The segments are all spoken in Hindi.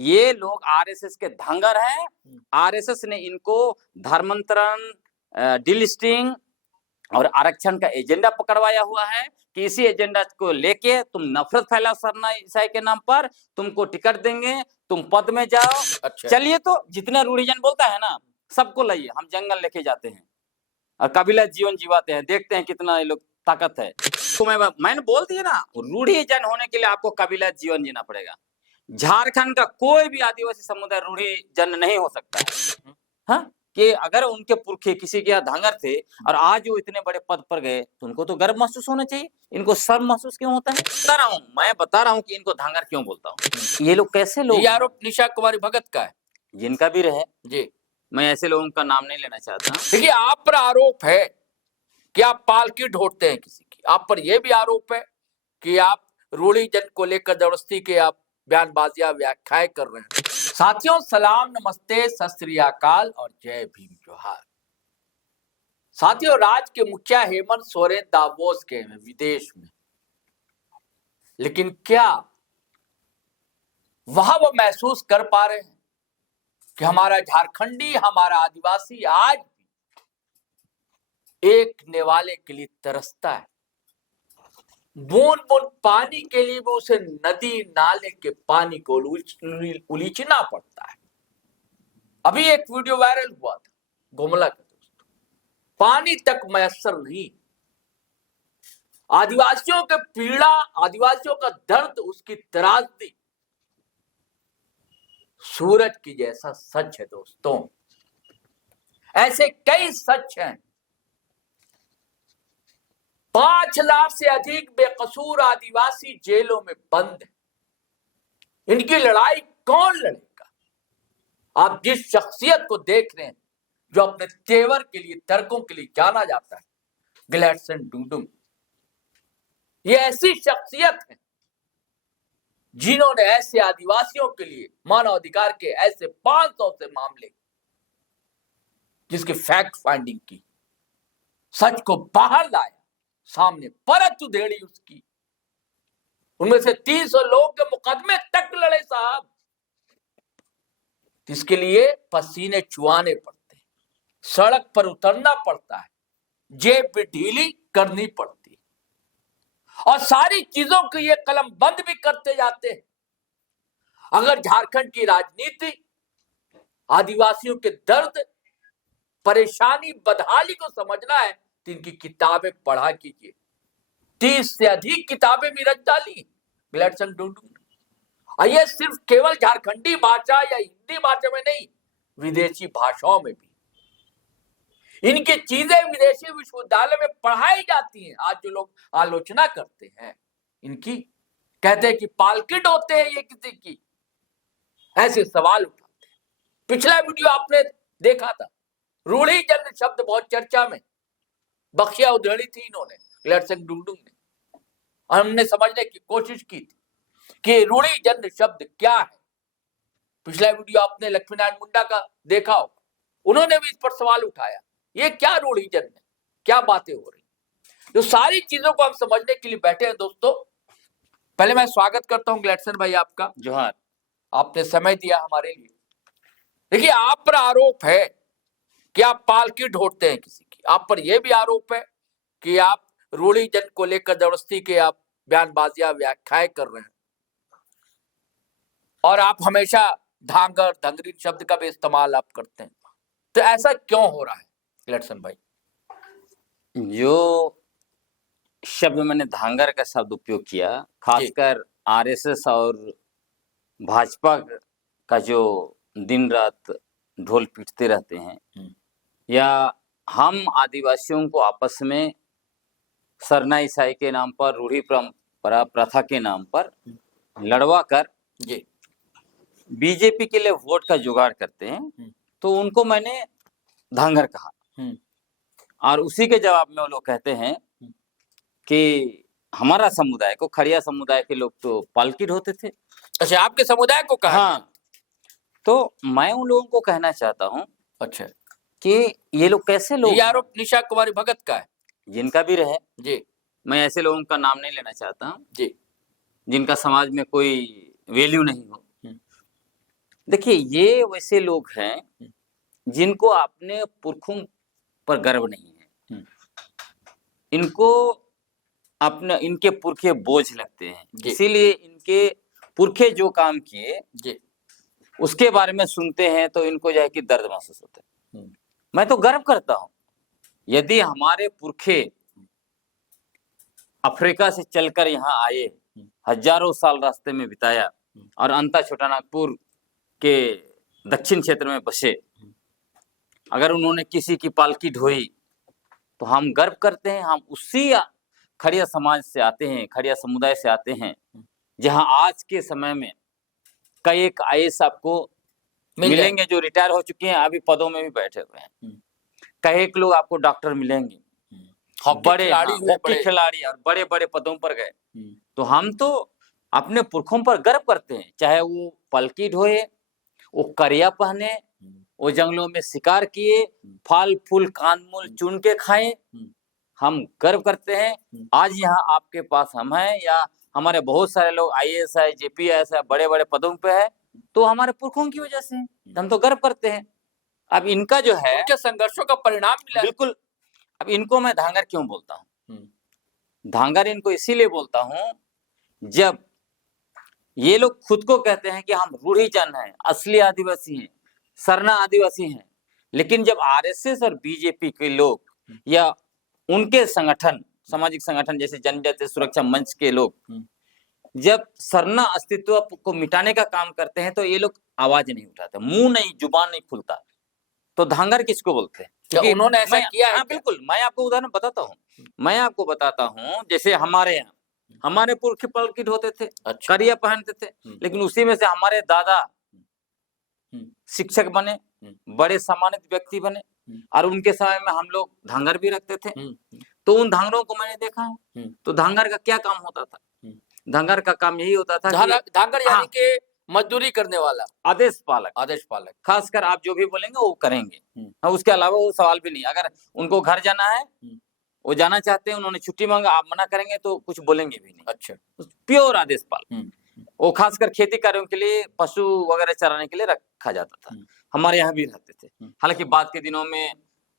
ये लोग आरएसएस के धंगर हैं। आरएसएस ने इनको धर्मांतरण, डिलिस्टिंग और आरक्षण का एजेंडा पकड़वाया हुआ है कि इसी एजेंडा को लेके तुम नफरत फैलाओ सरना ईसाई के नाम पर, तुमको टिकट देंगे, तुम पद में जाओ। अच्छा। चलिए, तो जितना रूढ़िजन बोलता है ना, सबको लाइए, हम जंगल लेके जाते हैं और कबीला जीवन जीवाते हैं, देखते हैं कितना ये लोग ताकत है। तो मैंने बोल दिया ना, रूढ़िजन होने के लिए आपको कबीला जीवन जीना पड़ेगा। झारखंड का कोई भी आदिवासी समुदाय रूढ़िजन नहीं हो सकता है। हाँ, कि अगर उनके पुरखे किसी के यहाँ धंगर थे और आज वो इतने बड़े पद पर गए, तो उनको तो गर्व महसूस होना चाहिए। इनको शर्म महसूस क्यों होता है? मैं बता रहा हूँ कि इनको धंगर क्यों बोलता हूँ। ये लोग कैसे लोग? ये आरोप निशा कुमारी भगत का है, जिनका भी रहे जी, मैं ऐसे लोगों का नाम नहीं लेना चाहता। देखिए, आप पर आरोप है कि आप पालकी ढोटते हैं किसी की। आप पर यह भी आरोप है कि आप रूढ़िजन को लेकर जबरदस्ती के आप बयानबाजियां, व्याख्याएं कर रहे हैं। साथियों, सलाम, नमस्ते, सत श्री अकाल और जय भीम, जोहार। साथियों, राज्य के मुखिया हेमंत सोरेन दावोस गए हैं, विदेश में, लेकिन क्या वहां वो महसूस कर पा रहे हैं कि हमारा झारखंडी, हमारा आदिवासी आज एक नेवाले के लिए तरसता है। बूंद बूंद पानी के लिए भी उसे नदी नाले के पानी को उलीचना पड़ता है। अभी एक वीडियो वायरल हुआ था गुमला का, दोस्तों, पानी तक मैसर नहीं। आदिवासियों के पीड़ा, आदिवासियों का दर्द, उसकी त्रासदी सूरज की जैसा सच है दोस्तों। ऐसे कई सच हैं। 5 लाख से अधिक बेकसूर आदिवासी जेलों में बंद हैं। इनकी लड़ाई कौन लड़ेगा? आप जिस शख्सियत को देख रहे हैं, जो अपने तेवर के लिए, तर्कों के लिए जाना जाता है, ग्लैडसन डुडुम, ये ऐसी शख्सियत है जिन्होंने ऐसे आदिवासियों के लिए मानवाधिकार के ऐसे 500 से मामले, जिसकी फैक्ट फाइंडिंग की, सच को बाहर लाया, सामने परत उधेड़ी उसकी। उनमें से 300 लोग के मुकदमे तक लड़े साहब। इसके लिए पसीने चुआने पड़ते हैं, सड़क पर उतरना पड़ता है, जेब भी ढीली करनी पड़ती है, और सारी चीजों को ये कलम बंद भी करते जाते हैं। अगर झारखंड की राजनीति, आदिवासियों के दर्द, परेशानी, बदहाली को समझना है तो इनकी किताबें पढ़ा कीजिए। 30 से अधिक किताबें भी रच डाली ग्लैडसन डुडुम ने। और ये सिर्फ केवल झारखंडी भाषा या हिंदी भाषा में नहीं, विदेशी भाषाओं में भी इनकी चीजें विदेशी विश्वविद्यालय में पढ़ाई जाती हैं। आज जो लोग आलोचना करते हैं इनकी, कहते हैं कि पालकिट होते हैं ये किसी की, ऐसे सवाल उठाते हैं। पिछला वीडियो आपने देखा था, रूढ़िजन शब्द बहुत चर्चा में, बखिया उधेड़ी थी इन्होंने, ग्लैडसन डुडुम ने, और हमने समझने की कोशिश की थी कि रूढ़िजन शब्द क्या है। पिछला वीडियो आपने लक्ष्मीनारायण मुंडा का देखा हो, उन्होंने भी इस पर सवाल उठाया, ये क्या रूढ़िजन है, क्या बातें हो रही। तो सारी चीजों को हम समझने के लिए बैठे हैं दोस्तों। पहले मैं स्वागत करता हूं ग्लैडसन भाई आपका, जोहार। आपने समय दिया हमारे लिए। देखिए, आप पर आरोप है कि आप पालकी ढोटते हैं किसी की। आप पर यह भी आरोप है कि आप रूढ़िजन को लेकर जबरदस्ती के आप बयानबाजियां, व्याख्याएं कर रहे हैं, और आप हमेशा धांगर, धंगरी शब्द का भी इस्तेमाल आप करते हैं। तो ऐसा क्यों हो रहा है ग्लैडसन भाई? जो शब्द मैंने धांगर का शब्द उपयोग किया, खासकर आरएसएस और भाजपा का जो दिन रात ढोल पीटते रहते हैं, या हम आदिवासियों को आपस में सरना ईसाई के नाम पर, रूढ़ी परंपरा, प्रथा के नाम पर लड़वा कर बीजेपी के लिए वोट का जुगाड़ करते हैं, तो उनको मैंने धांगर कहा। और उसी के जवाब में वो लोग कहते हैं कि हमारा समुदाय को, खड़िया समुदाय के लोग तो पालकी होते थे। अच्छा, आपके समुदाय को कहा? हाँ, तो मैं उन लोगों को कहना चाहता हूँ, अच्छा, कि ये लोग कैसे लोग? ये आरोप निशा कुमारी भगत का है, जिनका भी रहे जी, मैं ऐसे लोगों का नाम नहीं लेना चाहता हूँ जी, जिनका समाज में कोई वैल्यू नहीं हो। देखिए, ये वैसे लोग हैं जिनको अपने पुरखों पर गर्व नहीं है। इनको अपना इनके पुरखे बोझ लगते हैं, जी। इसीलिए इनके पुरखे जो काम किए जी। उसके बारे में सुनते हैं तो इनको जो है कि दर्द महसूस होता है। मैं तो गर्व करता हूं, यदि हमारे पुरखे अफ्रीका से चलकर यहाँ आए, हजारों साल रास्ते में बिताया और अंता छोटानागपुर के दक्षिण क्षेत्र में बसे, अगर उन्होंने किसी की पालकी ढोई तो हम गर्व करते हैं। हम उसी खड़िया समाज से आते हैं, खड़िया समुदाय से आते हैं, जहां आज के समय में कई एक आईएएस आपको मिलेंगे जो रिटायर हो चुके हैं, अभी पदों में भी बैठे हुए हैं। कई एक लोग आपको डॉक्टर मिलेंगे, बड़े हॉकी खिलाड़ी और बड़े बड़े पदों पर गए। तो हम तो अपने पुरखों पर गर्व करते हैं, चाहे वो पलकी ढोए, वो करिया पहने, वो जंगलों में शिकार किए, फल फूल कांदमूल चुन के खाए, हम गर्व करते हैं। आज यहाँ आपके पास हम हैं, या हमारे बहुत सारे लोग आईएएस है, जेपीएस है, बड़े बड़े पदों पे है, तो हमारे पुरखों की वजह से हम तो गर्व करते हैं। अब इनका जो है उनके संघर्षों का परिणाम मिला। बिल्कुल। अब इनको मैं धांगर क्यों बोलता हूँ? धांगर इनको इसीलिए बोलता हूँ, जब ये लोग खुद को कहते हैं कि हम रूढ़ीजन हैं, असली आदिवासी हैं, सरना आदिवासी हैं, लेकिन जब आरएसएस और बीजेपी के लोग या उनके संगठन, सामाजिक संगठन जैसे जनजातीय सुरक्षा मंच के लोग जब सरना अस्तित्व को मिटाने का काम करते हैं, तो ये लोग आवाज नहीं उठाते, मुंह नहीं, जुबान नहीं खुलता। तो धांगर किसको बोलते हैं? क्या उन्होंने ऐसा किया है? हाँ, बिल्कुल। मैं आपको उदाहरण बताता हूँ। मैं आपको बताता हूँ, जैसे हमारे यहाँ हमारे पुरखे पलकिट होते थे, अच्छा। करिया पहनते थे, लेकिन उसी में से हमारे दादा शिक्षक बने, बड़े सम्मानित व्यक्ति बने, और उनके समय में हम लोग धांगर भी रखते थे। तो उन धांगरों को मैंने देखा है। तो धांगर का क्या काम होता था? धांगर का काम यही होता था कि धांगर यानी कि मजदूरी करने वाला, आदेश पालक। आदेश पालक, खासकर आप जो भी बोलेंगे वो करेंगे, उसके अलावा वो सवाल भी नहीं। अगर उनको घर जाना है, वो जाना चाहते हैं, उन्होंने छुट्टी मांगा, आप मना करेंगे तो कुछ बोलेंगे भी नहीं। अच्छा। प्योर आदेश पालक। वो खासकर खेती कार्यों के लिए, पशु वगैरह चराने के लिए रखा जाता था। हमारे यहाँ भी रहते थे। हालांकि बाद के दिनों में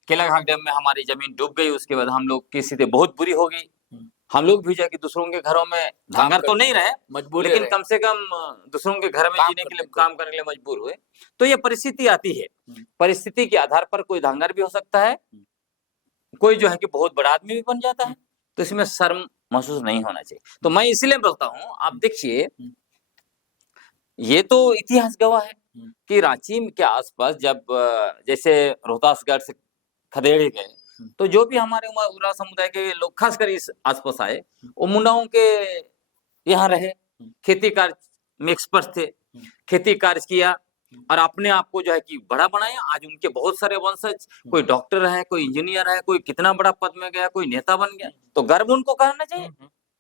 केलाघाट डैम में हमारी जमीन डूब गई, उसके बाद हम लोग की स्थिति बहुत बुरी हो गई। हम लोग भी जाके दूसरों के घरों में धांगर तो नहीं रहे, लेकिन कम से कम दूसरों के घर में जीने के लिए, काम करने के लिए मजबूर हुए। तो ये परिस्थिति आती है, परिस्थिति के आधार पर कोई धांगर भी हो सकता है, कोई जो है कि बहुत बड़ा आदमी भी बन जाता है। तो इसमें शर्म महसूस नहीं होना चाहिए। तो मैं इसलिए बोलता हूँ, आप देखिए, ये तो इतिहास गवाह है कि रांची के आसपास जब जैसे रोहतासगढ़ से खदेड़े गए, तो जो भी हमारे उराव समुदाय के लोग खासकर इस आसपास आए, वो मुंडाओं के यहाँ रहे, खेती कार्य में एक्सपर्ट थे, खेती कार्य किया और अपने आप को जो है कि बड़ा बनाया। आज उनके बहुत सारे वंशज, कोई डॉक्टर है, कोई इंजीनियर है, कोई कितना बड़ा पद में गया, कोई नेता बन गया। तो गर्व उनको करना चाहिए,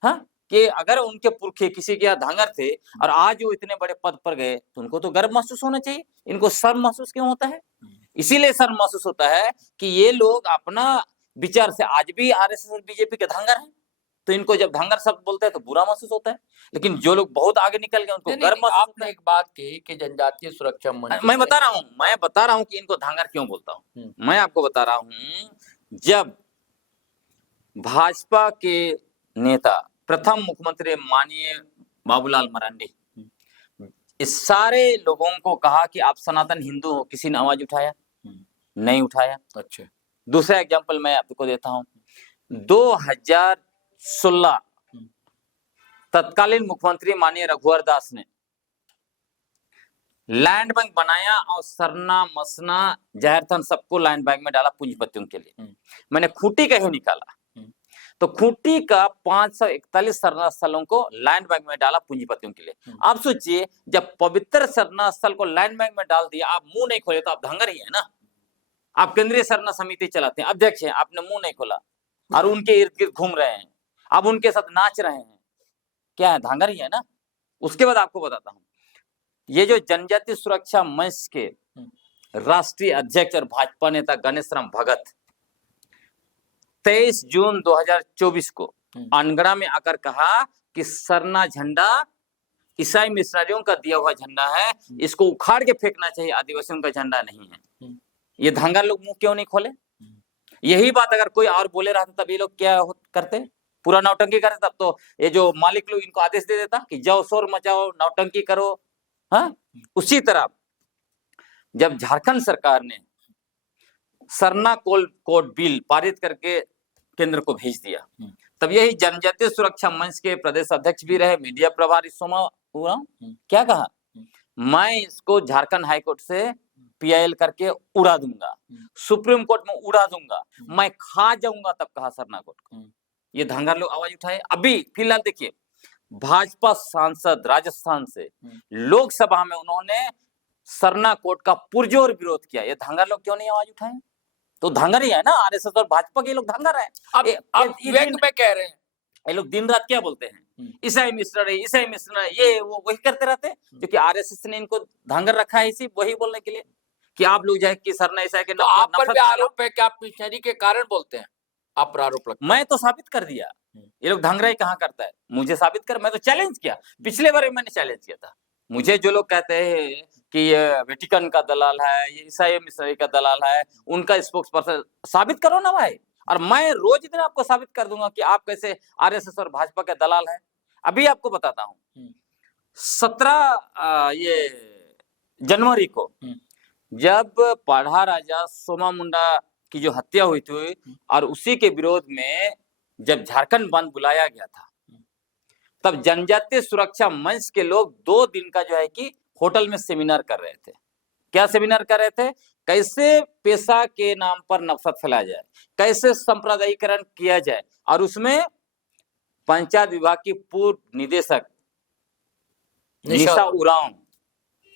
हाँ, कि अगर उनके पुरखे किसी के यहाँ धांगर थे और आज वो इतने बड़े पद पर गए, तो उनको तो गर्व महसूस होना चाहिए। इनको शर्म महसूस क्यों होता है? इसीलिए शर्म महसूस होता है कि ये लोग अपना विचार से आज भी आरएसएस और बीजेपी के धांगर हैं। तो इनको जब धांगर शब्द बोलते हैं तो बुरा महसूस होता है, लेकिन जो लोग बहुत आगे निकल गए उनको गर्व महसूस होता है। एक बात की कि जनजातीय सुरक्षा मंच, मैं बता रहा हूँ कि इनको धांगर क्यों बोलता हूँ। मैं आपको बता रहा हूँ, जब भाजपा के नेता प्रथम मुख्यमंत्री माननीय बाबूलाल मरांडी इस सारे लोगों को कहा कि आप सनातन हिंदू हो, किसी ने आवाज उठाया? नहीं उठाया। अच्छा। दूसरा एग्जांपल मैं आपको देता हूं, 2016 तत्कालीन मुख्यमंत्री माननीय रघुवर दास ने लैंड बैंक बनाया और सरना मसना जहरथन सबको लैंड बैंक में डाला पूंजीपतियों के लिए। मैंने खूंटी का ही निकाला, तो खूंटी का 541 सरना स्थलों को लैंड बैंक में डाला पूंजीपतियों के लिए। आप सोचिए, जब पवित्र सरना स्थल को लैंड बैंक में डाल दिया, आप मुंह नहीं खोले तो आप धांगर ही है ना। आप केंद्रीय सरना समिति चलाते हैं, अध्यक्ष हैं, आपने मुंह नहीं खोला और उनके इर्द गिर्द घूम रहे हैं, आप उनके साथ नाच रहे हैं, क्या है? धांगर ही है ना। उसके बाद आपको बताता हूं, ये जो जनजातीय सुरक्षा मंच के राष्ट्रीय अध्यक्ष और भाजपा नेता गणेश राम भगत 23 जून 2024 को अनगढ़ा में आकर कहा कि सरना झंडा ईसाई मिशनरियों का दिया हुआ झंडा है, इसको उखाड़ के फेंकना चाहिए, आदिवासियों का झंडा नहीं है। ये धंगर लोग मुंह क्यों नहीं खोले? यही बात अगर कोई और बोले रहता तब ये लोग क्या करते? पूरा नौटंकी करते। तब तो ये जो मालिक लोग इनको आदेश दे देता कि जाओ शोर मचाओ, नौटंकी करो। हाँ, उसी तरह जब झारखंड सरकार ने सरना कोड बिल पारित करके केंद्र को भेज दिया, तब यही जनजातीय सुरक्षा मंच के प्रदेश अध्यक्ष भी रहे, मीडिया प्रभारी सोमा उरांव, क्या कहा, मैं इसको झारखंड हाईकोर्ट से पीआईएल करके उड़ा दूंगा, सुप्रीम कोर्ट में उड़ा दूंगा, मैं खा जाऊंगा, तब कहा सरना कोड को। ये धंगर लोग आवाज उठाए। अभी फिलहाल देखिए, भाजपा सांसद राजस्थान से लोकसभा में उन्होंने सरना कोड का पुरजोर विरोध किया। ये धंगर लोग क्यों नहीं आवाज उठाए? तो धंगर ही है ना, आरएसएस और भाजपा के लोग धंगर है। अब व्यंग में कह रहे हैं, ये लोग दिन रात क्या बोलते हैं, ईसाई मिशनरी, ईसाई मिशनरी, ये वो वही करते रहते हैं, क्योंकि आरएसएस ने इनको धंगर रखा है इसी वही बोलने के लिए कि आप लोग जाए कि सरना ईसाई के। तो आप पर भी आरोप है कि आप मिशनरी के कारण बोलते हैं, आप पर आरोप लगता है। मैं तो साबित कर दिया, ये लोग धंगराई कहाँ करता है, मुझे साबित कर। मैं तो चैलेंज किया, पिछले बार मैंने चैलेंज किया था। मुझे जो लोग कहते हैं कि ये वेटिकन का दलाल है, ये ईसाई मिशनरी का दलाल है, उनका स्पोक्स पर्सन, साबित करो ना भाई। और मैं रोज दिन आपको साबित कर दूंगा कि आप कैसे आरएसएस और भाजपा के दलाल हैं। अभी आपको बताता हूँ, 17 ये जनवरी को जब पाढ़ा राजा सोमा मुंडा की जो हत्या हुई थी और उसी के विरोध में जब झारखंड बंद बुलाया गया था, तब जनजातीय सुरक्षा मंच के लोग 2 दिन का जो है कि होटल में सेमिनार कर रहे थे। क्या सेमिनार कर रहे थे? कैसे पेशा के नाम पर नफरत फैलाया जाए, कैसे सांप्रदायिकरण किया जाए, और उसमें पंचायत विभाग की पूर्व निदेशक निशा उरांव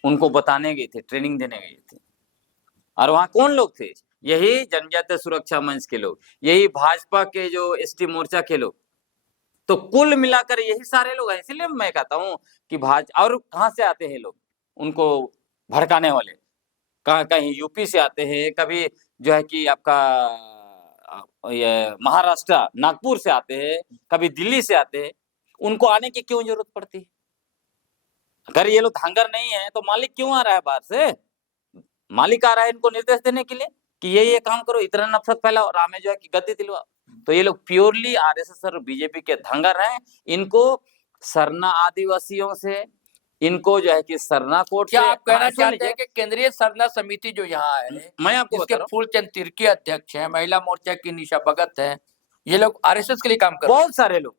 उनको बताने गए थे, ट्रेनिंग देने गए थे। और वहां कौन लोग थे? यही जनजातीय सुरक्षा मंच के लोग, यही भाजपा के जो एसटी मोर्चा के लोग। तो कुल मिलाकर यही सारे लोग हैं। इसलिए मैं कहता हूं कि और कहां से आते हैं लोग उनको भड़काने वाले? कहीं यूपी से आते हैं, कभी जो है कि आपका ये महाराष्ट्र नागपुर से आते हैं, कभी दिल्ली से आते हैं। उनको आने की क्यों जरूरत पड़ती है? अगर ये लोग धंगर नहीं है तो मालिक क्यों आ रहा है बाहर से? मालिक आ रहा है इनको निर्देश देने के लिए कि ये काम करो, इतना नफरत फैलाओ और हमें जो है कि गद्दी दिलवाओ। तो ये लोग प्योरली आरएसएस और बीजेपी के धंगर हैं। इनको सरना आदिवासियों से, इनको जो है कि सरना कोट से। क्या आप कहना चाहते हैं कि केंद्रीय सरना समिति जो यहाँ है, मैं आपको बता रहा हूं, फूलचंद तिर्की अध्यक्ष है, महिला मोर्चा की निशा भगत है, ये लोग आरएसएस के लिए काम कर रहे हैं? बहुत सारे लोग,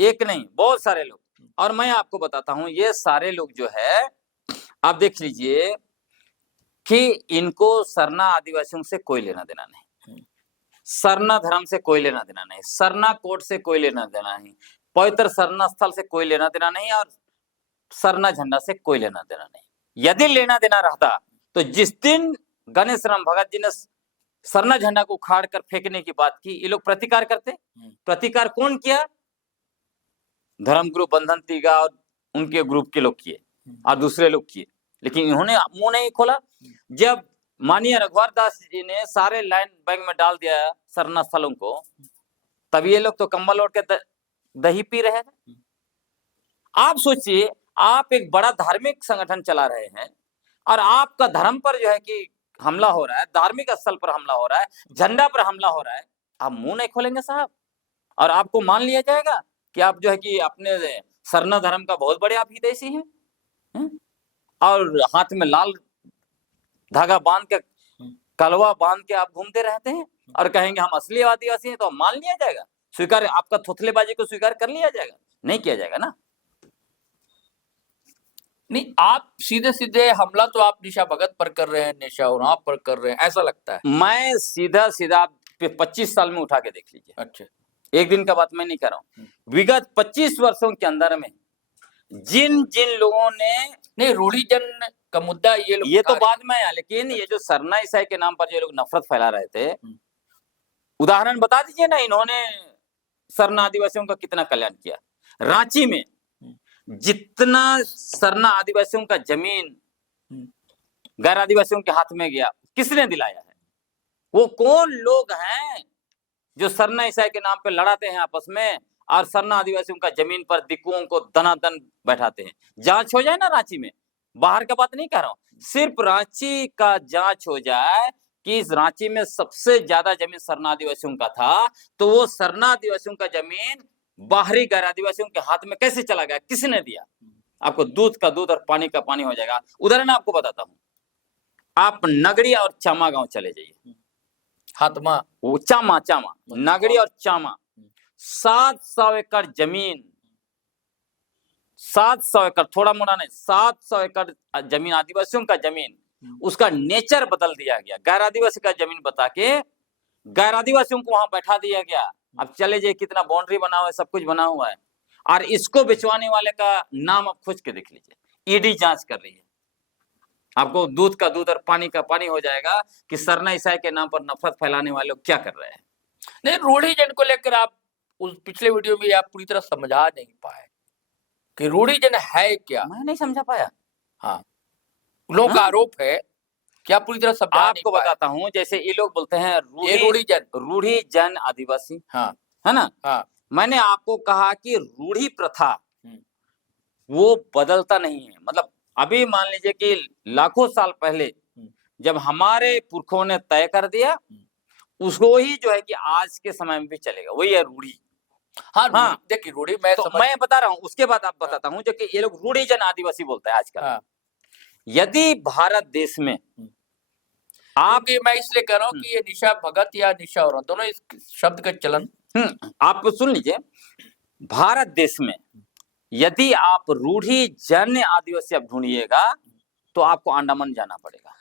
एक नहीं बहुत सारे लोग। और मैं आपको बताता हूं, ये सारे लोग जो है, आप देख लीजिए कि इनको सरना आदिवासियों से कोई लेना देना नहीं, सरना धर्म से कोई लेना देना नहीं, सरना कोट से कोई लेना देना नहीं, पवित्र सरना स्थल से कोई लेना देना नहीं, और सरना झंडा से कोई लेना देना नहीं। यदि लेना देना रहता तो जिस दिन गणेश राम भगत जी ने सरना झंडा को उखाड़ कर फेंकने की बात की, ये लोग प्रतिकार करते। प्रतिकार कौन किया? धर्मगुरु बंधन तिगा और उनके ग्रुप के लोग किए और दूसरे लोग किए, लेकिन इन्होंने मुंह नहीं खोला। जब माननीय रघुवर दास जी ने सारे लाइन बैंक में डाल दिया सरना स्थलों को, तब ये लोग तो कंबल ओढ़ के दही पी रहे थे। आप सोचिए, आप एक बड़ा धार्मिक संगठन चला रहे हैं और आपका धर्म पर जो है कि हमला हो रहा है, धार्मिक स्थल पर हमला हो रहा है, झंडा पर हमला हो रहा है, आप मुंह नहीं खोलेंगे साहब? और आपको मान लिया जाएगा कि आप जो है कि अपने सरना धर्म का बहुत बड़े आप हितैषी हैं, और हाथ में लाल धागा बांध के, कलवा बांध के आप घूमते रहते हैं और कहेंगे हम असली आदिवासी हैं, तो मान लिया जाएगा? स्वीकार, आपका थोथलेबाजी को स्वीकार कर लिया जाएगा? नहीं किया जाएगा ना। नहीं, आप सीधे सीधे हमला तो आप निशा भगत पर कर रहे हैं, निशा उरांव पर कर रहे हैं, ऐसा लगता है। मैं सीधा सीधा 25 साल में उठा के देख लीजिए। अच्छा, एक दिन का बात मैं नहीं कर रहा हूँ, विगत 25 वर्षों के अंदर में जिन जिन लोगों ने, नहीं रूढ़ीजन का मुद्दा ये तो बाद में आया, लेकिन ये जो सरना ईसाई के नाम पर जो लोग नफरत फैला रहे थे, उदाहरण बता दीजिए ना, इन्होंने सरना आदिवासियों का कितना कल्याण किया। रांची में जितना सरना आदिवासियों का जमीन गैर आदिवासियों के हाथ में गया, किसने दिलाया है? वो कौन लोग हैं जो सरना ईसाई के नाम पे लड़ाते हैं आपस में और सरना आदिवासियों का जमीन पर दिकुओं को दनादन बैठाते हैं। जांच हो जाए ना रांची में, बाहर का बात नहीं कह रहा हूं, सिर्फ रांची का जांच हो जाए कि इस रांची में सबसे ज्यादा जमीन सरना आदिवासियों का था, तो वो सरना आदिवासियों का जमीन बाहरी गैर आदिवासियों के हाथ में कैसे चला गया, किसने दिया? आपको दूध का दूध और पानी का पानी हो जाएगा। उदाहरण आपको बताता हूं, आप नगड़ी और चामा गांव चले जाइए, हाथमा, वो चामा चामा नगड़ी और चामा, 700 एकड़ जमीन, 700 एकड़, थोड़ा मोड़ा नहीं, 700 एकड़ जमीन आदिवासियों का जमीन, उसका नेचर बदल दिया गया, गैर आदिवासी का जमीन बता के गैर आदिवासियों को वहां बैठा दिया गया। अब चले जाइए, कितना बाउंड्री बना हुआ है, सब कुछ बना हुआ है, और इसको बेचवाने वाले का नाम आप खोज के देख लीजिए, ईडी जांच कर रही है। आपको दूध का दूध और पानी का पानी हो जाएगा कि सरना ईसाई के नाम पर नफरत फैलाने वाले लोग क्या कर रहे हैं। नहीं, रूढ़ीजन को लेकर आप उस पिछले वीडियो में आप पूरी तरह समझा नहीं पाए कि रूढ़ीजन है क्या। मैं नहीं समझा पाया। हाँ, लोगों का हाँ? आरोप है कि आप पूरी तरह समझा नहीं आपको पाए। बताता हूं, जैसे ये लोग बोलते हैं ये रूढ़ीजन, रूढ़ी जन आदिवासी, हाँ है ना? हाँ, मैंने आपको कहा कि रूढ़ी प्रथा वो बदलता नहीं है। मतलब अभी मान लीजिए कि लाखों साल पहले जब हमारे पुरखों ने तय कर दिया, उसको ही जो है कि आज के समय में भी चलेगा, वही है रूढ़ी। हाँ, हाँ, देखिए रूढ़ी मैं तो समझ, मैं बता रहा हूं, उसके बाद आप बताता हूं, जो कि ये लोग रूढ़ी जन आदिवासी बोलते हैं आजकल। हाँ, यदि भारत देश में आप, क्योंकि मैं इसलिए कह रहा हूँ कि ये निशा भगत या निशा और दोनों इस शब्द का चलन, आप सुन लीजिए, भारत देश में यदि आप रूढ़ी जन आदिवासी आप ढूंढिएगा तो आपको अंडमान जाना पड़ेगा।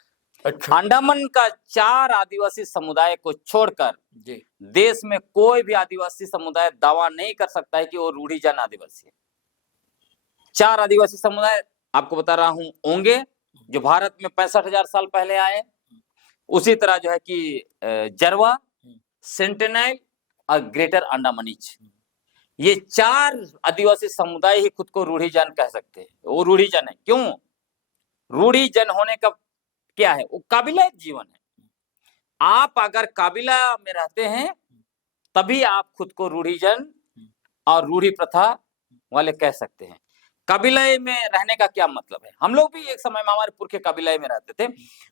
अच्छा, अंडमान का 4 आदिवासी समुदाय को छोड़कर जी, देश में कोई भी आदिवासी समुदाय दावा नहीं कर सकता है कि वो रूढ़ी जन आदिवासी है। 4 आदिवासी समुदाय आपको बता रहा हूं होंगे, जो भारत में 65,000 साल पहले आए। उसी तरह जो है कि जरवा, सेंटिनल और ग्रेटर अंडमानीज, ये 4 आदिवासी समुदाय ही खुद को रूढ़ी जन कह सकते हैं। वो रूढ़ी जन है। क्यों? रूढ़ी जन होने का क्या है? वो काबिला जीवन है। आप अगर काबिला में रहते हैं तभी आप खुद को रूढ़ी जन और रूढ़ी प्रथा वाले कह सकते हैं। कबीले में रहने का क्या मतलब है? हम लोग भी एक समय में हमारे पुरखे कबीले में रहते थे।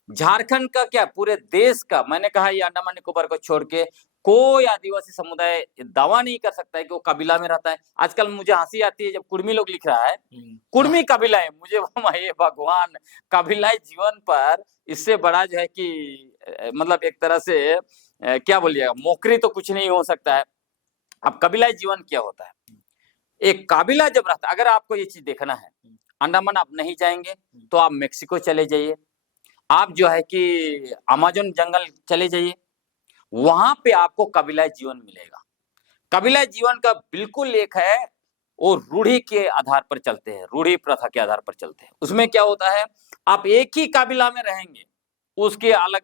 झारखंड का क्या, पूरे देश का, मैंने कहा ये अंडमान निकोबार को छोड़ के कोई आदिवासी समुदाय दावा नहीं कर सकता है कि वो कबीला में रहता है। आजकल मुझे हंसी आती है जब कुर्मी लोग लिख रहा है कुर्मी कबीला है, मुझे ये भगवान, कबीलाई जीवन पर इससे बड़ा जो है कि मतलब एक तरह से क्या बोलिएगा, मोकरी तो कुछ नहीं हो सकता है। अब कबीलाई जीवन क्या होता है? एक काबिला जब रहता है, अगर आपको ये चीज देखना है, अंडमान आप नहीं जाएंगे तो आप मेक्सिको चले जाइए, आप जो है कि अमेज़न जंगल चले जाइए, वहां पे आपको कबीलाई जीवन मिलेगा। कबीलाई जीवन का बिल्कुल एक है, वो रूढ़ी के आधार पर चलते हैं, रूढ़ी प्रथा के आधार पर चलते हैं। उसमें क्या होता है, आप एक ही काबिला में रहेंगे, उसके अलग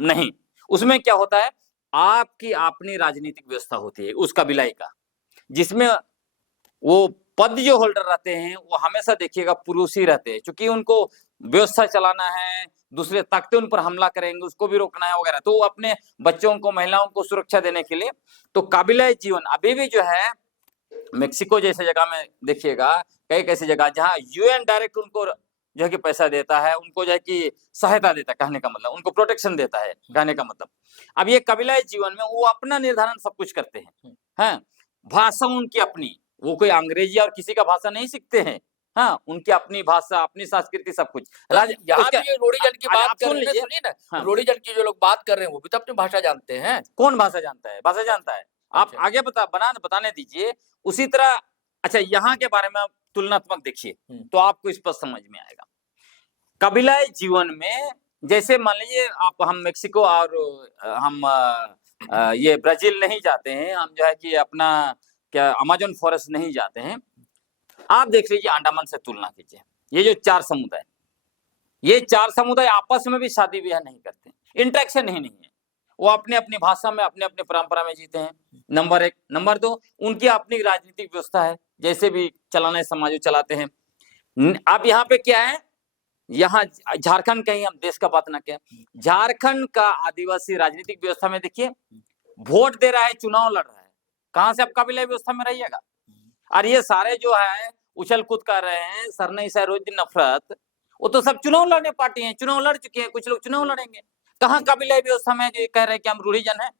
नहीं। उसमें क्या होता है, आपकी अपनी राजनीतिक व्यवस्था होती है उस कबीलाई का, जिसमें वो पद जो होल्डर रहते हैं वो हमेशा देखिएगा पुरुष ही रहते हैं, क्योंकि उनको व्यवस्था चलाना है, दूसरे ताकतें उन पर हमला करेंगे उसको भी रोकना है वगैरह, तो वो अपने बच्चों को, महिलाओं को सुरक्षा देने के लिए। तो काबिला जीवन अभी भी जो है मेक्सिको जैसे जगह में देखिएगा, कई कैसी जगह जहाँ यूएन डायरेक्ट उनको जो है कि पैसा देता है, उनको जो है कि सहायता देता है, कहने का मतलब उनको प्रोटेक्शन देता है, कहने का मतलब। अब ये कबीलाई जीवन में वो अपना निर्धारण सब कुछ करते हैं, भाषा उनकी अपनी, वो कोई अंग्रेजी और किसी का भाषा नहीं सीखते हैं। हाँ, उनकी अपनी भाषा, अपनी संस्कृति, सब कुछ। यहाँ भी रूढ़ीजन की बात कर रहे हैं, सुनिए सुनिए ना, हाँ। रूढ़ीजन की जो लोग बात कर रहे हैं वो भी तो अपनी भाषा जानते हैं। कौन भाषा जानता है? भाषा जानता है। आप अच्छा। आगे बताने दीजिए। उसी तरह अच्छा, यहाँ के बारे में आप तुलनात्मक देखिए तो आपको स्पष्ट समझ में आएगा। कबीलाई जीवन में जैसे मान लीजिए आप, हम मेक्सिको और हम ये ब्राजील नहीं जाते हैं, हम जो है कि अपना क्या अमेज़न फॉरेस्ट नहीं जाते हैं। आप देख लीजिए, अंडमान से तुलना कीजिए, ये जो 4 समुदाय, ये 4 समुदाय आपस में भी शादी ब्याह नहीं करते, इंटरेक्शन ही नहीं है। वो अपने अपनी भाषा में, अपने अपने परंपरा में जीते हैं, नंबर 1। नंबर 2, उनकी अपनी राजनीतिक व्यवस्था है, जैसे भी चलाना है समाज चलाते हैं। अब यहाँ पे क्या है, यहाँ झारखंड, कहीं हम देश का बात ना किया, झारखंड का आदिवासी राजनीतिक व्यवस्था में देखिए, वोट दे रहा है, चुनाव लड़ रहा है, कहाँ से आप काबिला व्यवस्था में रहिएगा? और ये सारे जो है उछल कूद कर रहे हैं, सरनई सरोज नफरत, वो तो सब चुनाव लड़ने पार्टी हैं, चुनाव लड़ चुके हैं, कुछ लोग चुनाव लड़ेंगे। कहाँ काबिला व्यवस्था में जो ये कह रहे हैं कि हम रूढ़ीजन हैं?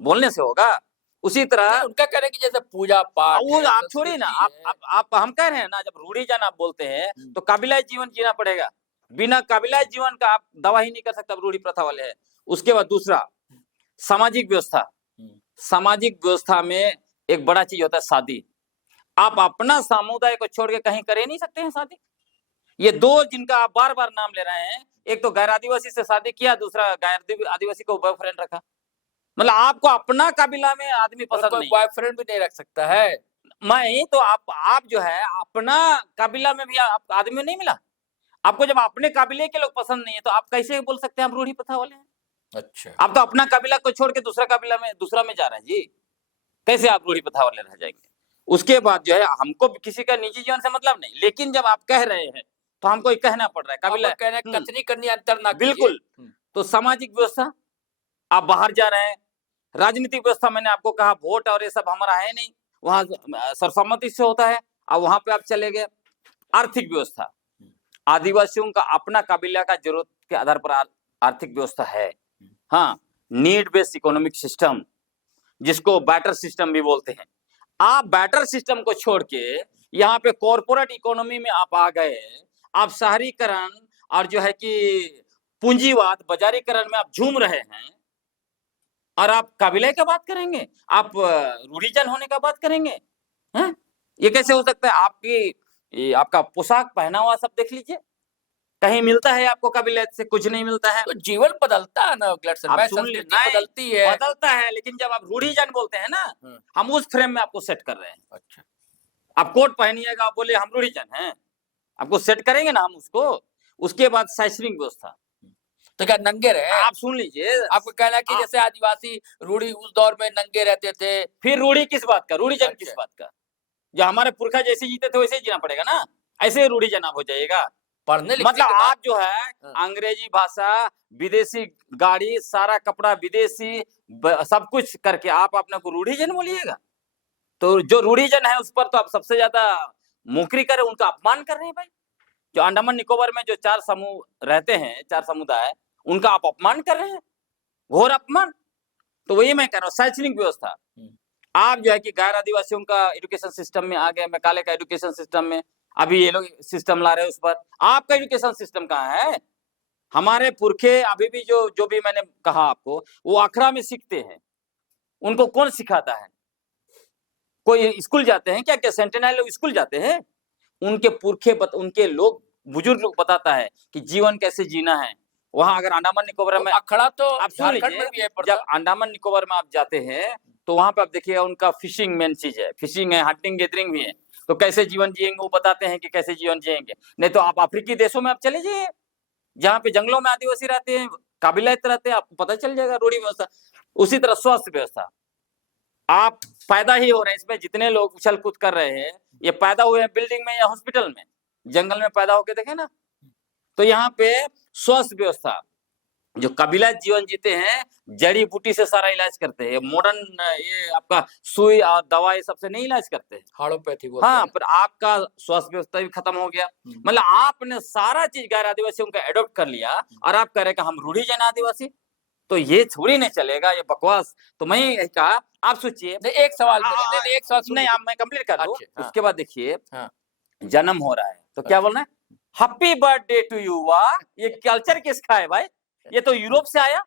बोलने से होगा? उसी तरह नहीं, उनका कहना है कि जैसे पूजा पाठ वो है, आप छोड़िए ना, संस्कृति है। आप हम कह रहे हैं ना, जब रूढ़ीजन आप बोलते हैं तो काबिला जीवन जीना पड़ेगा। बिना काबिला जीवन का आप दवा ही नहीं कर सकते, आप रूढ़ी प्रथा वाले हैं। उसके बाद दूसरा, सामाजिक व्यवस्था। सामाजिक व्यवस्था में एक बड़ा चीज होता है शादी। आप अपना समुदाय को छोड़ के कहीं कर ही नहीं सकते हैं शादी। ये दो जिनका आप बार बार नाम ले रहे हैं, एक तो गैर आदिवासी से शादी किया, दूसरा गैर आदिवासी को बॉयफ्रेंड रखा। मतलब आपको अपना काबिला में आदमी और पसंद कोई नहीं है। बॉयफ्रेंड भी नहीं रख सकता है। मैं तो आप जो है अपना काबिला में भी आप आदमी नहीं मिला आपको। जब अपने काबिले के लोग पसंद नहीं है तो आप कैसे बोल सकते हैं आप रूढ़ी प्रथा वाले हैं? अच्छा, आप तो अपना काबिला को छोड़ के दूसरा काबिला में दूसरा में जा रहे हैं जी। कैसे आप रूढ़ी प्रथा वाले रह जाएंगे? उसके बाद जो है हमको किसी का निजी जीवन से मतलब नहीं, लेकिन जब आप कह रहे हैं तो हमको ये कहना पड़ रहा है काबिला। आपका कहना है कथनी करनी अंतर ना कीजिए। बिल्कुल। तो सामाजिक व्यवस्था, आप बाहर जा रहे हैं। राजनीतिक व्यवस्था, मैंने आपको कहा वोट और ये सब हमारा है नहीं, वहां सर्वसम्मति से होता है, अब वहां पे आप चले गए। आर्थिक व्यवस्था, आदिवासियों का अपना काबिला का जरूरत के आधार पर आर्थिक व्यवस्था है। हाँ, नीड बेस्ड इकोनॉमिक सिस्टम, जिसको बैटर सिस्टम भी बोलते हैं। आप बैटर सिस्टम को छोड़ के यहाँ पे कॉर्पोरेट इकोनॉमी में आप आ गए। आप शहरीकरण और जो है कि पूंजीवाद, बाजारीकरण में आप झूम रहे हैं, और आप काबिले का बात करेंगे, आप रूढ़ीजन होने का बात करेंगे? हैं? ये कैसे हो सकता है? आपका पोशाक पहनावा सब देख लीजिए, कहीं मिलता है आपको काबिलियत से? कुछ नहीं मिलता है। तो जीवन बदलता है ना ग्लैडसन आप भाई, सुन संस्कृति नहीं, बदलती है। बदलता है, लेकिन जब आप रूढ़ीजन बोलते हैं ना, हम उस फ्रेम में आपको सेट कर रहे हैं। अच्छा, आप कोट पहनिएगा, आप बोले हम रूढ़ीजन हैं, आपको सेट करेंगे ना हम उसको। उसके बाद शैक्षणिक व्यवस्था, तो क्या नंगे रहे? आप सुन लीजिए। आपको कहना है कि जैसे आदिवासी रूढ़ी उस दौर में नंगे रहते थे। फिर रूढ़ी किस बात का, रूढ़ीजन अच्छा। किस बात का? जो हमारे पुरखा जैसे जीते थे वैसे ही जीना पड़ेगा ना, ऐसे रूढ़ीजन आप हो जाइएगा। पढ़ने लिखने मतलब के बाद आप जो है अंग्रेजी भाषा, विदेशी गाड़ी, सारा कपड़ा विदेशी, सब कुछ करके आप अपने को रूढ़ीजन बोलिएगा? तो जो रूढ़ीजन है उस पर तो आप सबसे ज्यादा मुकरी करें, उनका अपमान कर रहे हैं भाई। जो अंडमान निकोबार में जो 4 समूह रहते हैं, 4 समुदाय, उनका आप अपमान कर रहे हैं, घोर अपमान। तो वही मैं कह रहा हूँ, शैक्षणिक व्यवस्था। आप जो है कि गैर आदिवासियों का एजुकेशन सिस्टम में आ गए, मेकाले का एजुकेशन सिस्टम में, अभी ये लोग सिस्टम ला रहे हैं उस पर। आपका एजुकेशन सिस्टम कहाँ है? हमारे पुरखे अभी भी जो भी मैंने कहा आपको, वो अखड़ा में सीखते हैं। उनको कौन सिखाता है? कोई स्कूल जाते हैं क्या? सेंटेनरी लोग स्कूल जाते हैं? उनके पुरखे उनके लोग, बुजुर्ग लोग बताता है कि जीवन कैसे जीना है। वहां अगर अंडमान निकोबार में अखड़ा तो आप सुन झारखंड में भी है लीजिए, जब अंडमान निकोबार में आप जाते हैं तो वहां पे आप देखिएगा उनका फिशिंग मेन चीज है, फिशिंग है, हंटिंग गैदरिंग भी है। तो कैसे जीवन जिएंगे वो बताते हैं कि कैसे जीवन जिएंगे। नहीं तो आप अफ्रीकी देशों में आप चले जाइए, जहाँ पे जंगलों में आदिवासी रहते हैं, काबिलियत रहते हैं, आपको पता चल जाएगा रूढ़ी व्यवस्था। उसी तरह स्वास्थ्य व्यवस्था, आप पैदा ही हो रहे हैं इसमें, जितने लोग उछल कूद कर रहे हैं ये पैदा हुए हैं बिल्डिंग में या हॉस्पिटल में, जंगल में पैदा होके देखे ना। तो यहाँ पे स्वास्थ्य व्यवस्था, जो कबीला जीवन जीते हैं, जड़ी बूटी से सारा इलाज करते हैं। मॉडर्न ये आपका सुई और दवाई सबसे नहीं इलाज करते हैं, हाड़ोपैथी बोलते हाँ। हैं। पर आपका स्वास्थ्य व्यवस्था भी खत्म हो गया। मतलब आपने सारा चीज गैर आदिवासियों का एडॉप्ट कर लिया, और आप कह रहे हैं कि हम रूढ़ीजन आदिवासी। तो ये थोड़ी नहीं चलेगा, ये बकवास। तो मैं यही कहा, आप सोचिए। नहीं, एक सवाल नहीं, एक सवाल नहीं, आप मैं कंप्लीट कर लूं। अच्छा, हाँ। उसके बाद देखिए, हाँ। जन्म हो रहा है तो क्या बोलना है? Happy birthday to you. वाह, ये कल्चर किसका है भाई? ये तो यूरोप से आया।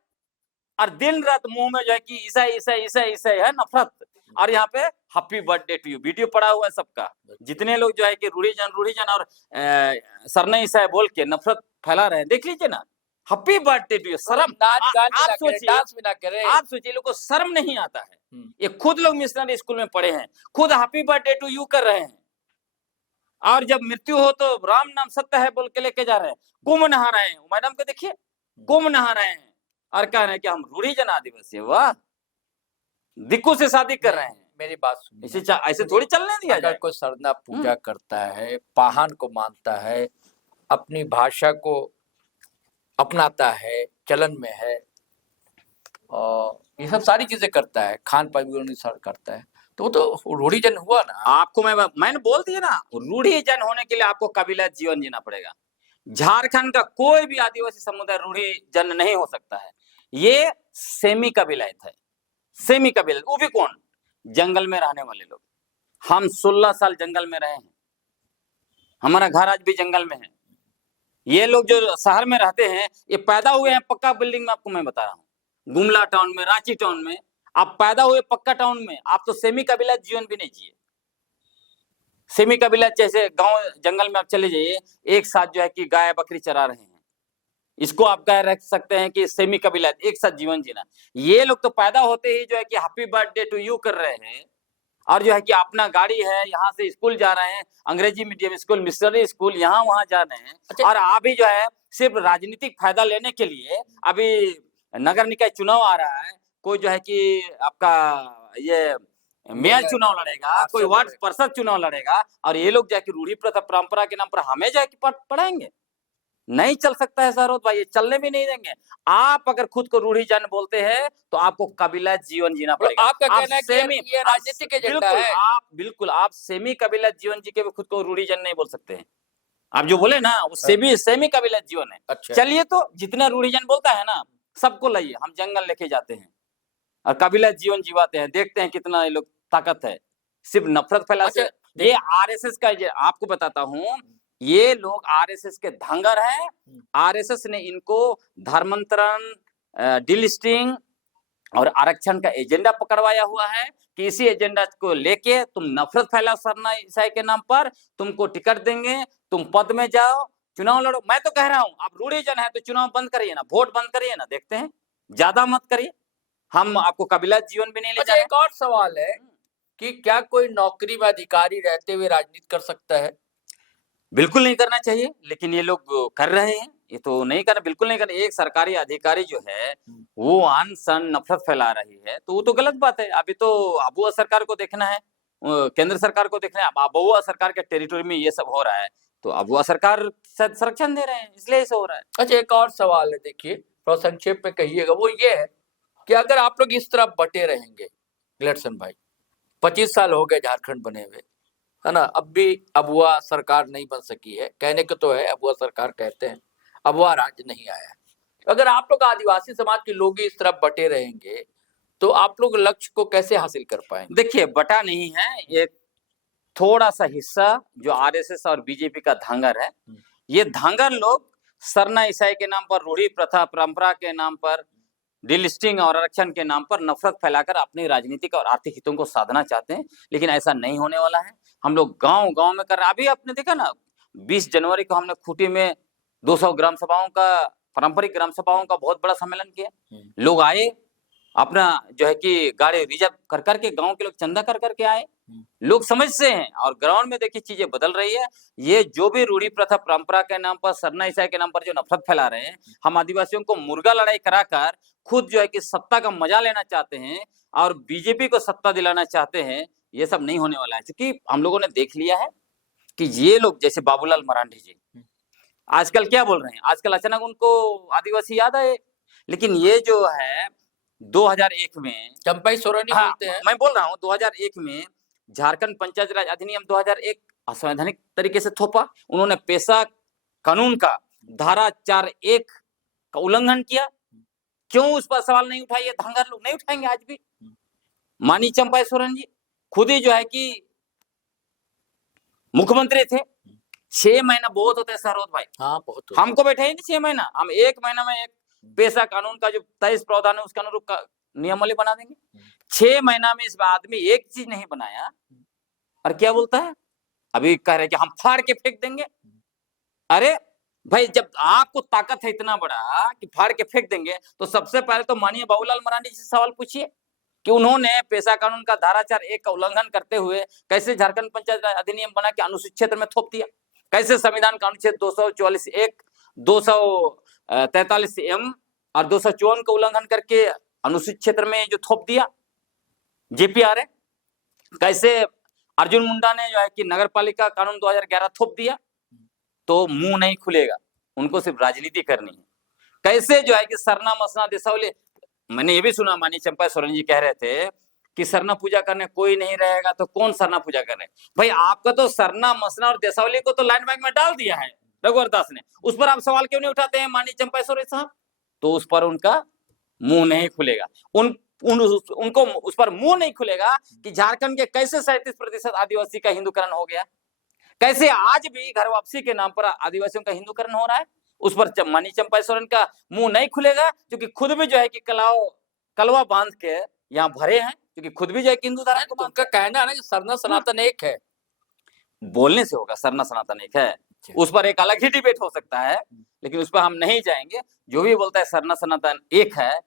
और दिन रात मुंह में जो है कि ईसाई ईसाई ईसाई ईसाई है, नफरत। और यहाँ पे happy birthday to you video पड़ा हुआ है सबका। जितने लोग जो है कि रूढ़ीजन और सरने ईसाई बोल के नफरत फैला रहे हैं, देख लीजिए ना, हैप्पी बर्थडे टू यू। शर्म, आप सोचिए, डांस भी ना करे। आप सोचिए, लोगों को शर्म नहीं आता है। ये खुद लोग मिशनरी स्कूल में पढ़े हैं, खुद हैप्पी बर्थडे टू यू कर रहे हैं। और जब मृत्यु हो तो राम नाम सत्य है बोल के लेके जा रहे हैं, कुंभ नहा रहे हैं। मैडम को देखिए, कुंभ नहा रहे हैं और कह रहे हैं कि हम रूढ़ीजन आदिवासी। वाह, दिक्कू से शादी कर रहे हैं। मेरी बात सुनिए, ऐसे थोड़ी चलने दिया अगर जाए। कोई सरना पूजा करता है, पाहन को मानता है, अपनी भाषा को अपनाता है, चलन में है, और ये सब सारी चीजें करता है, खान पान भी अनुसार करता है, तो रूढ़ीजन हुआ ना। आपको मैंने बोल दिया ना, रूढ़ीजन होने के लिए आपको कबीला जीवन जीना पड़ेगा। झारखंड का कोई भी आदिवासी समुदाय रूढ़ीजन नहीं हो सकता है। ये सेमी कबीलायत है, सेमी कबीला। वो भी कौन? जंगल में रहने वाले लोग। हम 16 साल जंगल में रहे हैं, हमारा घर आज भी जंगल में है। ये लोग जो शहर में रहते हैं, ये पैदा हुए हैं पक्का बिल्डिंग में। आपको मैं बता रहा हूँ, गुमला टाउन में, रांची टाउन में, आप पैदा हुए पक्का टाउन में। आप तो सेमी कबीला जीवन भी नहीं जिए। सेमी कबीला जैसे गांव जंगल में आप चले जाइए, एक साथ जो है कि गाय बकरी चरा रहे हैं, इसको आप कह रख सकते हैं कि सेमी कबीला एक साथ जीवन जीना। ये लोग तो पैदा होते ही जो है कि हैप्पी बर्थडे टू यू कर रहे हैं, और जो है कि अपना गाड़ी है, यहाँ से स्कूल जा रहे हैं, अंग्रेजी मीडियम स्कूल, मिशनरी स्कूल, यहाँ वहां जा रहे हैं। अच्छा। और अभी जो है सिर्फ राजनीतिक फायदा लेने के लिए, अभी नगर निकाय चुनाव आ रहा है, कोई जो है कि आपका ये मेयर चुनाव लड़ेगा, कोई वार्ड पार्षद चुनाव लड़ेगा, और ये लोग जाके रूढ़ी प्रथा परंपरा के नाम पर हमें जाके पढ़ाएंगे। नहीं चल सकता है सरोज भाई, ये चलने भी नहीं देंगे। आप अगर खुद को रूढ़ीजन बोलते हैं तो आपको कबीला जीवन जीना पड़ेगा। आपका कहना है कि ये राजनीतिक एजेंडा है। बिल्कुल आप सेमी कबीला जीवन जी के भी खुद को रूढ़ीजन नहीं बोल सकते हैं। आप जो बोले ना, वो सेमी कबीला जीवन है। अच्छा। चलिए, तो जितना रूढ़ीजन बोलता है ना, सबको लाइए, हम जंगल लेके जाते हैं और कबीला जीवन जीवाते हैं, देखते हैं कितना ये लोग ताकत है। सिर्फ नफरत फैलाते हैं। ये आरएसएस का, आपको बताता हूँ, ये लोग आरएसएस के धंगर हैं। आरएसएस ने इनको धर्मांतरण, डिलिस्टिंग और आरक्षण का एजेंडा पकड़वाया हुआ है कि इसी एजेंडा को लेके तुम नफरत फैलाओ सरना ईसाई के नाम पर, तुमको टिकट देंगे, तुम पद में जाओ, चुनाव लड़ो। मैं तो कह रहा हूं, आप रूढ़ीजन है तो चुनाव बंद करिए ना, वोट बंद करिए ना, देखते हैं, ज्यादा मत करिए, हम आपको कबीला जीवन भी नहीं ले जाए। एक और सवाल है कि क्या कोई नौकरी में अधिकारी रहते हुए राजनीति कर सकता है? बिल्कुल नहीं करना चाहिए, लेकिन ये लोग कर रहे हैं। ये तो नहीं करना, बिल्कुल नहीं करना। एक सरकारी अधिकारी जो है वो अनशन नफरत फैला रही है, तो वो तो गलत बात है। अभी तो अबुआ सरकार को देखना है, केंद्र सरकार को देखना है। अब अबुआ सरकार के टेरिटोरी में ये सब हो रहा है, तो अबुआ सरकार संरक्षण दे रहे हैं, इसलिए ऐसा हो रहा है। अच्छा, एक और सवाल है, देखिए थोड़ा संक्षेप में कहिएगा। वो ये है कि अगर आप लोग इस तरह बटे रहेंगे, ग्लेडसन भाई, 25 साल हो गए झारखंड बने हुए, है ना, अब भी अबुआ सरकार नहीं बन सकी है। कहने को तो है अबुआ सरकार कहते हैं, अबुआ राज्य नहीं आया है। अगर आप लोग आदिवासी समाज के लोग इस तरह बटे रहेंगे तो आप लोग लक्ष्य को कैसे हासिल कर पाएंगे? देखिए, बटा नहीं है, ये थोड़ा सा हिस्सा जो आरएसएस और बीजेपी का धांगर है। ये धांगर लोग सरना ईसाई के नाम पर, रूढ़ी प्रथा परंपरा के नाम पर, डिलिस्टिंग और आरक्षण के नाम पर नफरत फैलाकर अपनी राजनीतिक और आर्थिक हितों को साधना चाहते हैं, लेकिन ऐसा नहीं होने वाला है। हम लोग गांव गांव में कर रहे हैं। अभी आपने देखा ना, 20 जनवरी को हमने खूंटी में 200 ग्राम सभाओं का, पारंपरिक ग्राम सभाओं का बहुत बड़ा सम्मेलन किया। लोग आए, अपना जो है कि गाड़ी रिजर्व कर करके, गांव के लोग चंदा कर करके आए। लोग समझते हैं, और ग्राउंड में देखिए चीजें बदल रही है। ये जो भी रूढ़ी प्रथा परंपरा के नाम पर, सरना ईसाई के नाम पर जो नफरत फैला रहे हैं, हम आदिवासियों को मुर्गा लड़ाई कराकर खुद जो है कि सत्ता का मजा लेना चाहते हैं और बीजेपी को सत्ता दिलाना चाहते हैं, ये सब नहीं होने वाला है। क्योंकि हम लोगों ने देख लिया है कि ये लोग, जैसे बाबूलाल मरांडी जी, आजकल क्या बोल रहे हैं, आजकल अचानक उनको आदिवासी याद आए। लेकिन ये जो है 2001 में चंपाई सोरेनी बोलते हैं। मैं बोल रहा हूँ 2001 में झारखंड पंचायत राज अधिनियम 2001 असंवैधानिक तरीके से थोपा। उन्होंने पेशा कानून का धारा 4(1) का उल्लंघन किया। क्यों उस पर सवाल नहीं उठाए? धांगर लोग नहीं उठाएंगे आज भी। मानी चंपाई सोरेन जी खुद ही जो है कि मुख्यमंत्री थे। 6 महीना बहुत होता है सरोज भाई। हाँ, बहुत। हमको बैठे ही नहीं 6 महीना, हम 1 महीना में एक पेशा कानून का जो 23 प्रावधान है उसके अनुरूप का नियमावली बना देंगे। 6 महीना में इस आदमी एक चीज नहीं बनाया, और क्या बोलता है, अभी कह रहे कि हम फाड़ के फेंक देंगे। अरे भाई, जब आपको ताकत है इतना बड़ा कि फाड़ के फेंक देंगे, तो सबसे पहले तो माननीय बाबूलाल मरांडी जी से सवाल पूछिए कि उन्होंने पेशा कानून का धारा 4(1) का उल्लंघन करते हुए कैसे झारखंड पंचायत राज अधिनियम बना के अनुसूचित क्षेत्र में थोप दिया। कैसे संविधान का अनुच्छेद 244(1), 243(m) और 254 का उल्लंघन करके अनुसूचित क्षेत्र में जो थोप दिया जेपीआर है। कैसे अर्जुन मुंडा ने जो है कि नगर पालिका कानून 2011 थोप दिया। तो मुंह नहीं खुलेगा, उनको सिर्फ राजनीति करनी है। कैसे जो है कि सरना मसना दिसावली, मैंने ये भी सुना माननीय चंपाई सोरेन जी कह रहे थे कि सरना पूजा करने कोई नहीं रहेगा तो कौन सरना पूजा करे? भाई आपका तो सरना, मसना और देसावली को तो लैंड बैंक में डाल दिया है रघुवर दास ने, उस पर आप सवाल क्यों नहीं उठाते हैं माननीय चंपाइश्वरी साहब? तो उस पर उनका मुंह नहीं खुलेगा। उनको उस पर मुंह नहीं खुलेगा कि झारखंड के कैसे 37% आदिवासी का हिंदूकरण हो गया, कैसे आज भी घर वापसी के नाम पर आदिवासियों का हिंदूकरण हो रहा है। उस पर माननीय चंपाइश्वरन का मुंह नहीं खुलेगा, क्योंकि खुद भी जो है कि कलवा बांध के यहाँ भरे हैं, क्योंकि खुद भी जो है कि हिंदू धर्म तो उनका कहना है ना कि सरना सनातन एक है। बोलने से होगा सरना सनातन एक है, उस पर एक अलग ही डिबेट हो सकता है, लेकिन उस पर हम नहीं जाएंगे। जो भी बोलता है सरना सनातन एक है,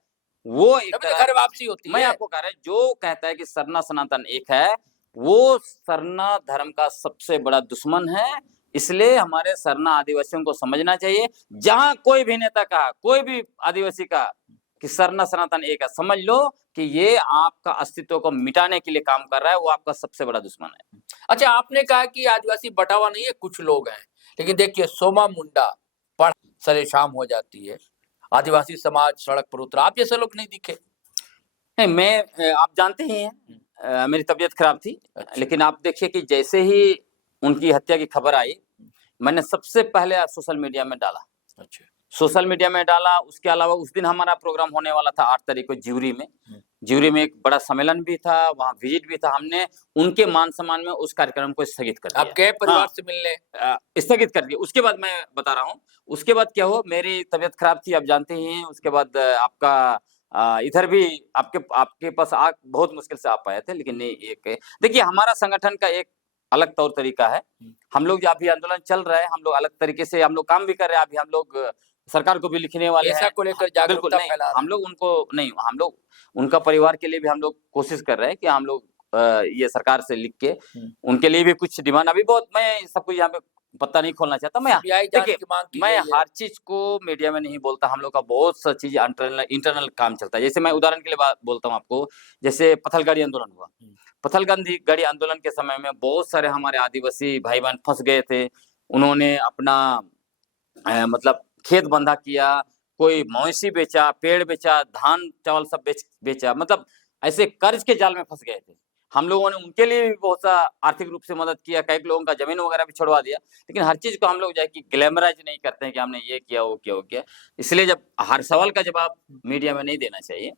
वो एक घर वापसी होती है। मैं आपको कह रहा हूं, जो कहता है कि सरना सनातन एक है, वो सरना धर्म का सबसे बड़ा दुश्मन है। इसलिए हमारे सरना आदिवासियों को समझना चाहिए, जहां कोई भी नेता का, कोई भी आदिवासी का कि सरना सनातन एक है, समझ लो कि ये आपका अस्तित्व को मिटाने के लिए काम कर रहा है, वो आपका सबसे बड़ा दुश्मन है। अच्छा, आपने कहा कि आदिवासी बटावा नहीं है, कुछ लोग हैं, लेकिन देखिए सोमा मुंडा पढ़ सरेशाम हो जाती है, आदिवासी समाज सड़क पर उतरा, आप जैसे लोग नहीं दिखे। नहीं, मैं आप जानते ही हैं मेरी तबीयत खराब थी। अच्छा। लेकिन आप देखिए कि जैसे ही उनकी हत्या की खबर आई, मैंने सबसे पहले सोशल मीडिया में डाला। अच्छा। सोशल मीडिया में डाला। उसके अलावा उस दिन हमारा प्रोग्राम होने वाला था 8 तारीख को जिवरी में। जिवरी में एक बड़ा सम्मेलन भी था, वहाँ विजिट भी था। हमने उनके मान सम्मान में उस कार्यक्रम को स्थगित कर दिया। आप गए परिवार से मिलने? स्थगित कर दिया। उसके बाद मैं बता रहा हूँ, उसके बाद क्या हुआ, मेरी तबीयत खराब थी, आप जानते ही हैं। उसके बाद आपका इधर भी आपके पास बहुत मुश्किल से आ पाए थे। लेकिन नहीं, एक देखिए, हमारा संगठन का एक अलग तौर तरीका है। हम लोग जो अभी आंदोलन चल रहा है, हम लोग अलग तरीके से हम लोग काम भी कर रहे हैं। अभी हम लोग सरकार को भी लिखने वाले हैं, को लेकर जागरूकता फैला रहे हैं। हम लोग उनको नहीं, हम लोग उनका परिवार के लिए भी हम लोग कोशिश कर रहे हैं कि हम लोग ये सरकार से लिख के उनके लिए भी कुछ डिमांड, अभी बहुत, मैं सब कुछ यहाँ पे पत्ता नहीं खोलना चाहता। मैं देखिए, मैं हर चीज को मीडिया में नहीं बोलता। हम लोग का बहुत सा चीज इंटरनल काम चलता है। जैसे मैं उदाहरण के लिए बोलता हूँ आपको, जैसे पथलगाड़ी आंदोलन हुआ। पथलगाड़ी आंदोलन के समय में बहुत सारे हमारे आदिवासी भाई बहन फंस गए थे। उन्होंने अपना मतलब खेत बंधा किया, कोई मवेशी बेचा, पेड़ बेचा, धान चावल सब बेचा, मतलब ऐसे कर्ज के जाल में फंस गए थे। हम लोगों ने उनके लिए भी बहुत सा आर्थिक रूप से मदद किया, कई लोगों का जमीन वगैरह भी छुड़वा दिया। लेकिन हर चीज को हम लोग जो है कि ग्लैमराइज नहीं करते हैं कि हमने ये किया, वो किया, वो किया। इसलिए जब हर सवाल का जवाब मीडिया में नहीं देना चाहिए,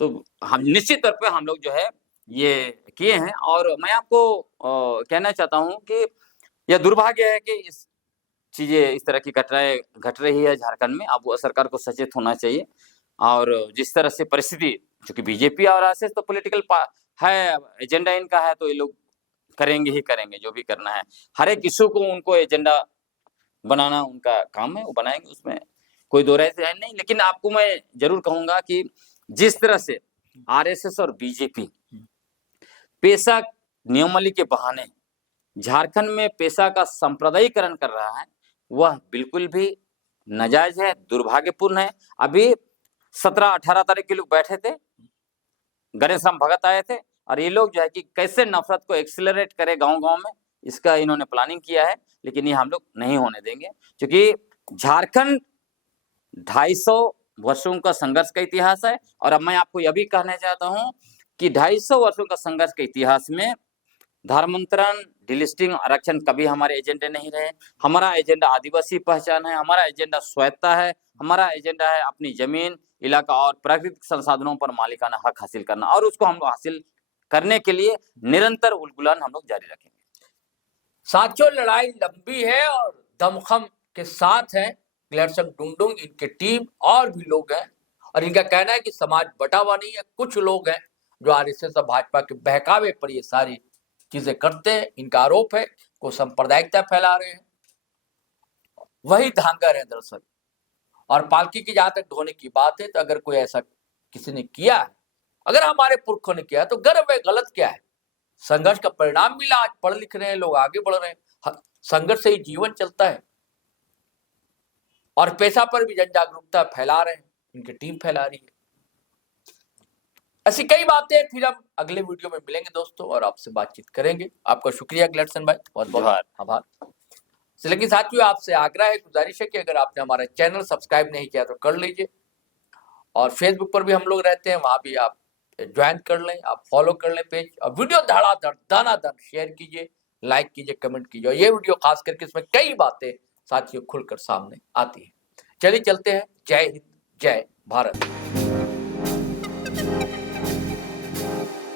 तो हम निश्चित तौर पर हम लोग जो है ये किए हैं। और मैं आपको कहना चाहता हूँ कि यह दुर्भाग्य है कि इस चीजें इस तरह की घट रही है झारखंड में। अब सरकार को सचेत होना चाहिए। और जिस तरह से परिस्थिति, क्योंकि बीजेपी और आरएसएस तो पॉलिटिकल है, एजेंडा इनका है, तो ये लोग करेंगे ही करेंगे जो भी करना है। हर एक इशू को उनको एजेंडा बनाना उनका काम है, वो बनाएंगे, उसमें कोई दो राय है नहीं। लेकिन आपको मैं जरूर कहूंगा कि जिस तरह से आरएसएस और बीजेपी पेशा नियमावली के बहाने झारखंड में पेशा का सांप्रदायिकरण कर रहा है, वह बिल्कुल भी नाजायज है, दुर्भाग्यपूर्ण है। अभी 17-18 तारीख के लोग बैठे थे, गणेश राम भगत आए थे, और ये लोग जो है कि कैसे नफरत को एक्सिलरेट करे गांव-गांव में, इसका इन्होंने प्लानिंग किया है। लेकिन ये हम लोग नहीं होने देंगे, क्योंकि झारखंड 250 वर्षों का संघर्ष का इतिहास है। और अब मैं आपको यह भी कहना चाहता हूं कि 250 वर्षों का संघर्ष के इतिहास में धर्मांतरण, डिलिस्टिंग, आरक्षण कभी हमारे एजेंडे नहीं रहे। हमारा एजेंडा आदिवासी पहचान है, हमारा एजेंडा स्वायत्ता है, हमारा एजेंडा है अपनी जमीन, इलाका और प्राकृतिक संसाधनों पर मालिकाना हक हासिल करना। और उसको हम लोग हासिल करने के लिए निरंतर उलगुलान हम लोग जारी रखेंगे। साथियों, लड़ाई लंबी है और दमखम के साथ है ग्लेडसन डुंगडुंग, इनके टीम और भी लोग हैं। और इनका कहना है कि समाज बटा हुआ नहीं है, कुछ लोग हैं जो आरएसएस और भाजपा के बहकावे पर ये सारी चीजें करते हैं। इनका आरोप है को सांप्रदायिकता फैला रहे हैं, वही धांगर है दरअसल। और पालकी की जहां तक ढोने की बात है, तो अगर कोई ऐसा किसी ने किया है, अगर हमारे पुरखों ने किया, तो गर्व है, गलत क्या है? संघर्ष का परिणाम मिला, आज पढ़ लिख रहे हैं लोग, आगे बढ़ रहे हैं, संघर्ष से ही जीवन चलता है। और पेशा पर भी जन जागरूकता फैला रहे हैं, इनकी टीम फैला रही है। ऐसी कई बातें फिर हम अगले वीडियो में मिलेंगे दोस्तों, और आपसे बातचीत करेंगे। आपका शुक्रिया ग्लेडसन भाई, बहुत बहुत आभार। लेकिन साथियों, आपसे आग्रह है, गुजारिश है कि अगर आपने हमारा चैनल सब्सक्राइब नहीं किया तो कर लीजिए। और फेसबुक पर भी हम लोग रहते हैं, वहां भी आप ज्वाइन कर लें, आप फॉलो कर लें पेज, और वीडियो धड़ाधड़ दानादार शेयर कीजिए, लाइक कीजिए, कमेंट कीजिए। और ये वीडियो खास करके इसमें कई बातें साथियों खुलकर सामने आती है। चलिए चलते हैं। जय हिंद, जय भारत।